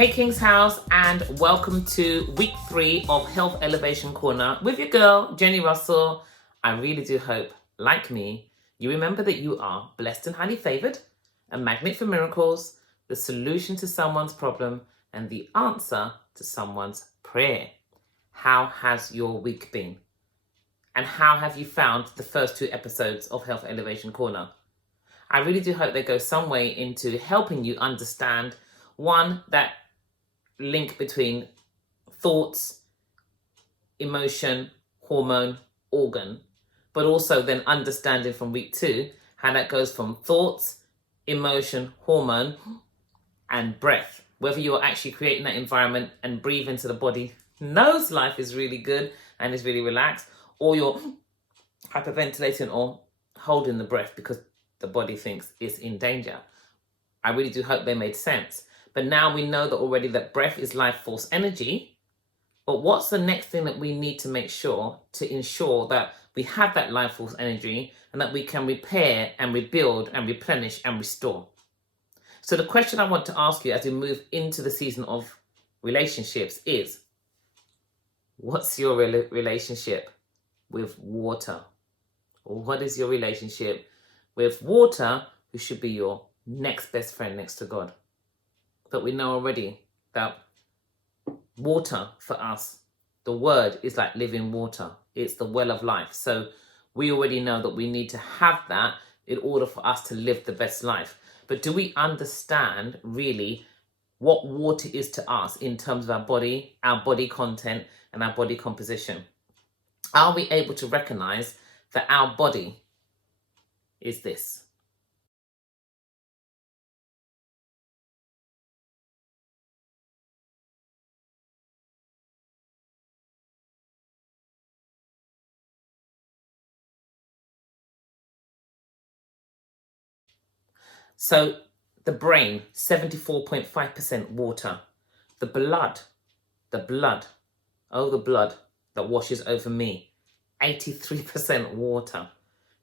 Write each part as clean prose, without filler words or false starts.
Hey King's House, and welcome to week 3 of Health Elevation Corner with your girl, Jenni Russell. I really do hope, like me, you remember that you are blessed and highly favored, a magnet for miracles, the solution to someone's problem, and the answer to someone's prayer. How has your week been? And how have you found the first 2 episodes of Health Elevation Corner? I really do hope they go some way into helping you understand, one, that link between thoughts, emotion, hormone, organ, but also then understanding from week 2 how that goes from thoughts, emotion, hormone, and breath. Whether you're actually creating that environment and breathe into the body knows life is really good and is really relaxed, or you're hyperventilating or holding the breath because the body thinks it's in danger. I really do hope they made sense. But now we know that already that breath is life force energy. But what's the next thing that we need to make sure to ensure that we have that life force energy and that we can repair and rebuild and replenish and restore? So the question I want to ask you as we move into the season of relationships is, what's your relationship with water? Or what is your relationship with water, who should be your next best friend next to God? But we know already that water for us, the word is like living water. It's the well of life. So we already know that we need to have that in order for us to live the best life. But do we understand really what water is to us in terms of our body content, and our body composition? Are we able to recognize that our body is this? So the brain, 74.5% water. The blood, oh, the blood that washes over me, 83% water.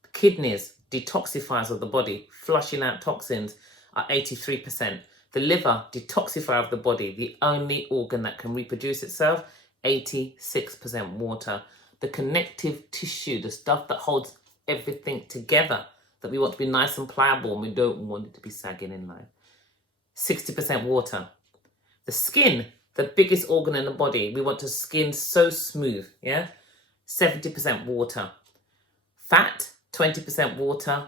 The kidneys, detoxifiers of the body, flushing out toxins, are 83%. The liver, detoxifier of the body, the only organ that can reproduce itself, 86% water. The connective tissue, the stuff that holds everything together, that we want to be nice and pliable and we don't want it to be sagging in life, 60% water. The skin, the biggest organ in the body, we want the skin so smooth, 70% water. Fat, 20% water.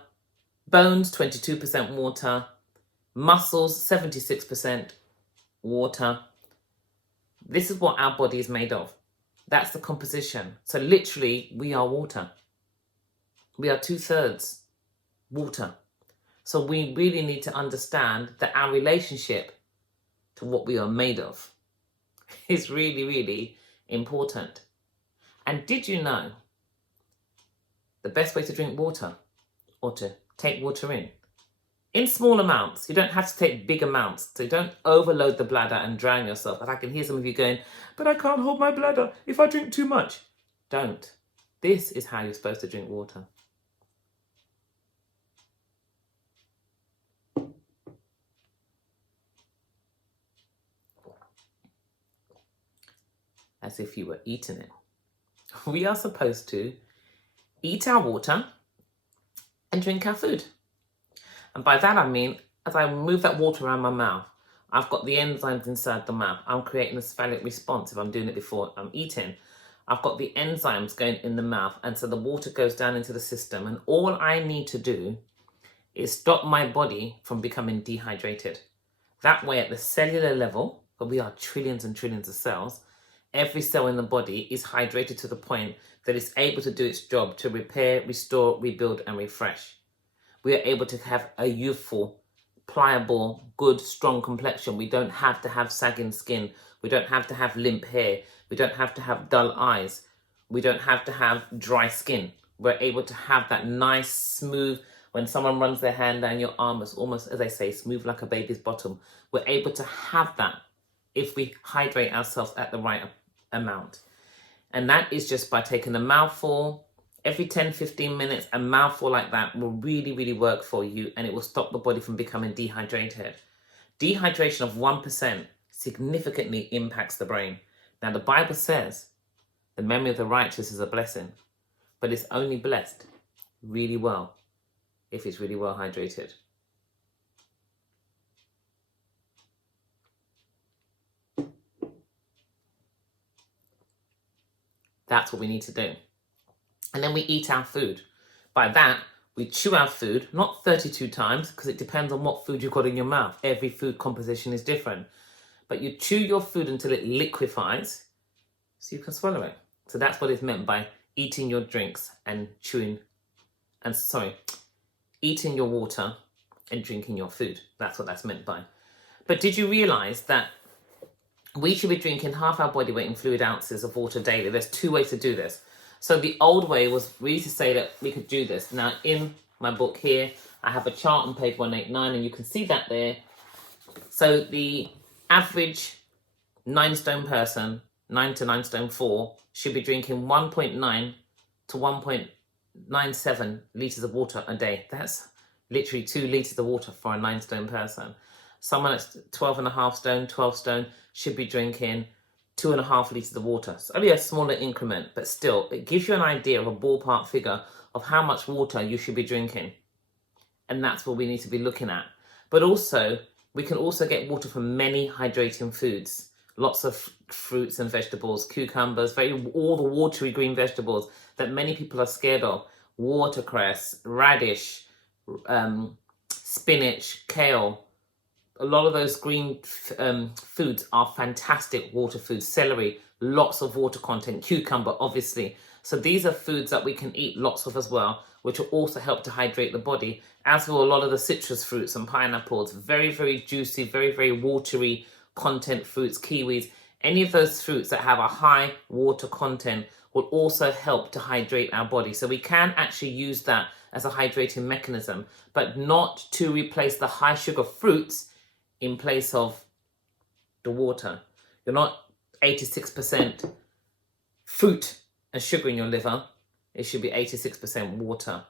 Bones, 22% water. Muscles, 76% water. This is what our body is made of. That's the composition. So literally, we are water. We are 2/3 water. So we really need to understand that our relationship to what we are made of is really, really important. And did you know the best way to drink water, or to take water in small amounts? You don't have to take big amounts, so don't overload the bladder and drown yourself. And I can hear some of you going, but I can't hold my bladder if I drink too much. Don't. This is how you're supposed to drink water. As if you were eating it. We are supposed to eat our water and drink our food. And by that I mean, as I move that water around my mouth, I've got the enzymes inside the mouth. I'm creating a cephalic response if I'm doing it before I'm eating. I've got the enzymes going in the mouth, and so the water goes down into the system, and all I need to do is stop my body from becoming dehydrated. That way, at the cellular level, but we are trillions and trillions of cells, every cell in the body is hydrated to the point that it's able to do its job to repair, restore, rebuild, and refresh. We are able to have a youthful, pliable, good, strong complexion. We don't have to have sagging skin. We don't have to have limp hair. We don't have to have dull eyes. We don't have to have dry skin. We're able to have that nice, smooth, when someone runs their hand down your arm, it's almost, as they say, smooth like a baby's bottom. We're able to have that if we hydrate ourselves at the right amount. And that is just by taking a mouthful every 10-15 minutes. A mouthful like that will really, really work for you, and it will stop the body from becoming dehydrated. Dehydration of 1% significantly impacts the brain. Now, the Bible says the memory of the righteous is a blessing, but it's only blessed really well if it's really well hydrated. That's what we need to do. And then we eat our food. By that, we chew our food, not 32 times, because it depends on what food you've got in your mouth. Every food composition is different. But you chew your food until it liquefies so you can swallow it. So that's what is meant by eating your drinks and eating your water and drinking your food. That's what that's meant by. But did you realize that we should be drinking half our body weight in fluid ounces of water daily? There's 2 ways to do this. So the old way was really to say that we could do this. Now, in my book here, I have a chart on page 189, and you can see that there. So the average 9 stone person, 9 to 9 stone 4, should be drinking 1.9 to 1.97 litres of water a day. That's literally 2 litres of water for a 9 stone person. Someone that's 12.5 stone, 12 stone should be drinking 2.5 litres of water. So only a smaller increment, but still, it gives you an idea of a ballpark figure of how much water you should be drinking. And that's what we need to be looking at. But also, we can also get water from many hydrating foods. Lots of fruits and vegetables, cucumbers, all the watery green vegetables that many people are scared of. Watercress, radish, spinach, kale. A lot of those green foods are fantastic water foods. Celery, lots of water content. Cucumber, obviously. So these are foods that we can eat lots of as well, which will also help to hydrate the body. As will a lot of the citrus fruits and pineapples. Very, very juicy, very, very watery content fruits, kiwis. Any of those fruits that have a high water content will also help to hydrate our body. So we can actually use that as a hydrating mechanism, but not to replace the high sugar fruits in place of the water. You're not 86% fruit and sugar in your liver. It should be 86% water.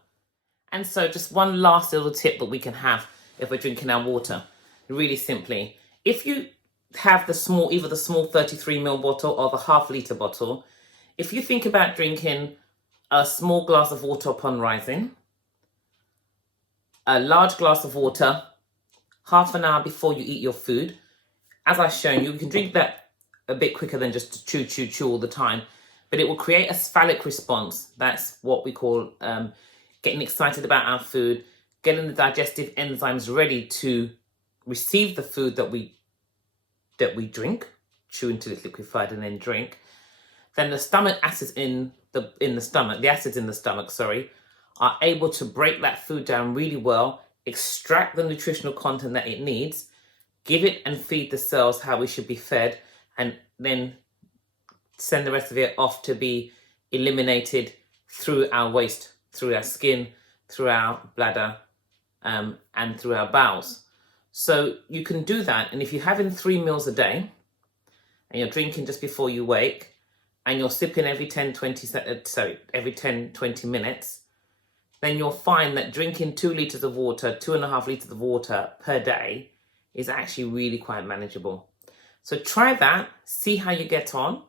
And so just one last little tip that we can have if we're drinking our water, really simply, if you have either the small 33ml bottle or the half-litre bottle, if you think about drinking a small glass of water upon rising, a large glass of water half an hour before you eat your food, as I've shown you, you can drink that a bit quicker than just to chew all the time, but it will create a sphalic response. That's what we call getting excited about our food, getting the digestive enzymes ready to receive the food that we drink, chew until it's liquefied and then drink. Then the stomach acids the acids in the stomach, are able to break that food down really well, extract the nutritional content that it needs, give it and feed the cells how we should be fed, and then send the rest of it off to be eliminated through our waste, through our skin, through our bladder, and through our bowels. So you can do that, and if you're having 3 meals a day, and you're drinking just before you wake, and you're sipping every 10-20 minutes, then you'll find that drinking 2 litres of water, 2.5 litres of water per day is actually really quite manageable. So try that, see how you get on.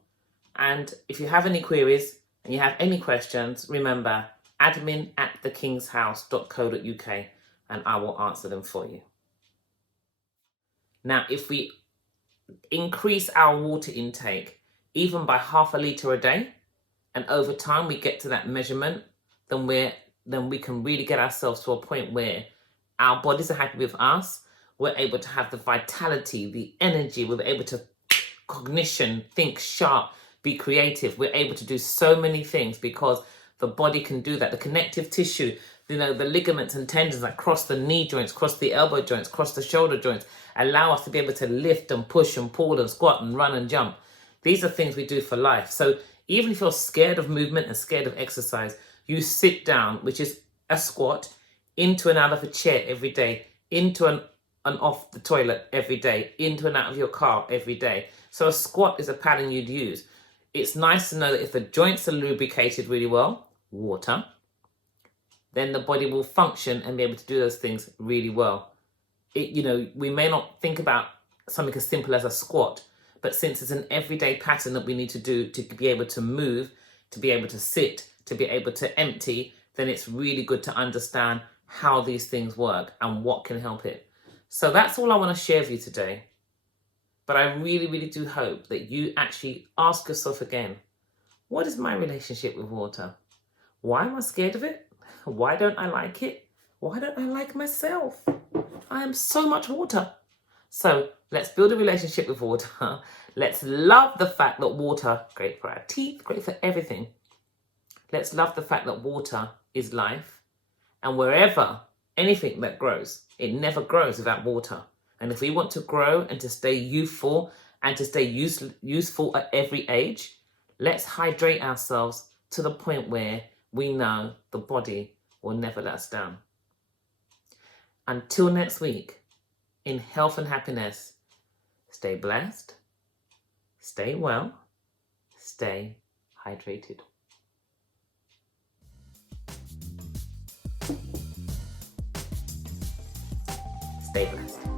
And if you have any queries and you have any questions, remember admin@thekingshouse.co.uk and I will answer them for you. Now, if we increase our water intake even by half a litre a day, and over time we get to that measurement, then we can really get ourselves to a point where our bodies are happy with us. We're able to have the vitality, the energy. We're able to cognition, think sharp, be creative. We're able to do so many things because the body can do that. The connective tissue, the ligaments and tendons that cross the knee joints, cross the elbow joints, cross the shoulder joints, allow us to be able to lift and push and pull and squat and run and jump. These are things we do for life. So even if you're scared of movement and scared of exercise, you sit down, which is a squat, into and out of a chair every day, into and off the toilet every day, into and out of your car every day. So a squat is a pattern you'd use. It's nice to know that if the joints are lubricated really well, water, then the body will function and be able to do those things really well. We may not think about something as simple as a squat. But since it's an everyday pattern that we need to do to be able to move, to be able to sit, to be able to empty, then it's really good to understand how these things work and what can help it. So that's all I want to share with you today. But I really, really do hope that you actually ask yourself again, what is my relationship with water? Why am I scared of it? Why don't I like it? Why don't I like myself? I am so much water. So let's build a relationship with water. Let's love the fact that water, great for our teeth, great for everything. Let's love the fact that water is life. And wherever anything that grows, it never grows without water. And if we want to grow and to stay youthful and to stay useful at every age, let's hydrate ourselves to the point where we know the body will never let us down. Until next week, in health and happiness, stay blessed, stay well, stay hydrated. Stay blessed.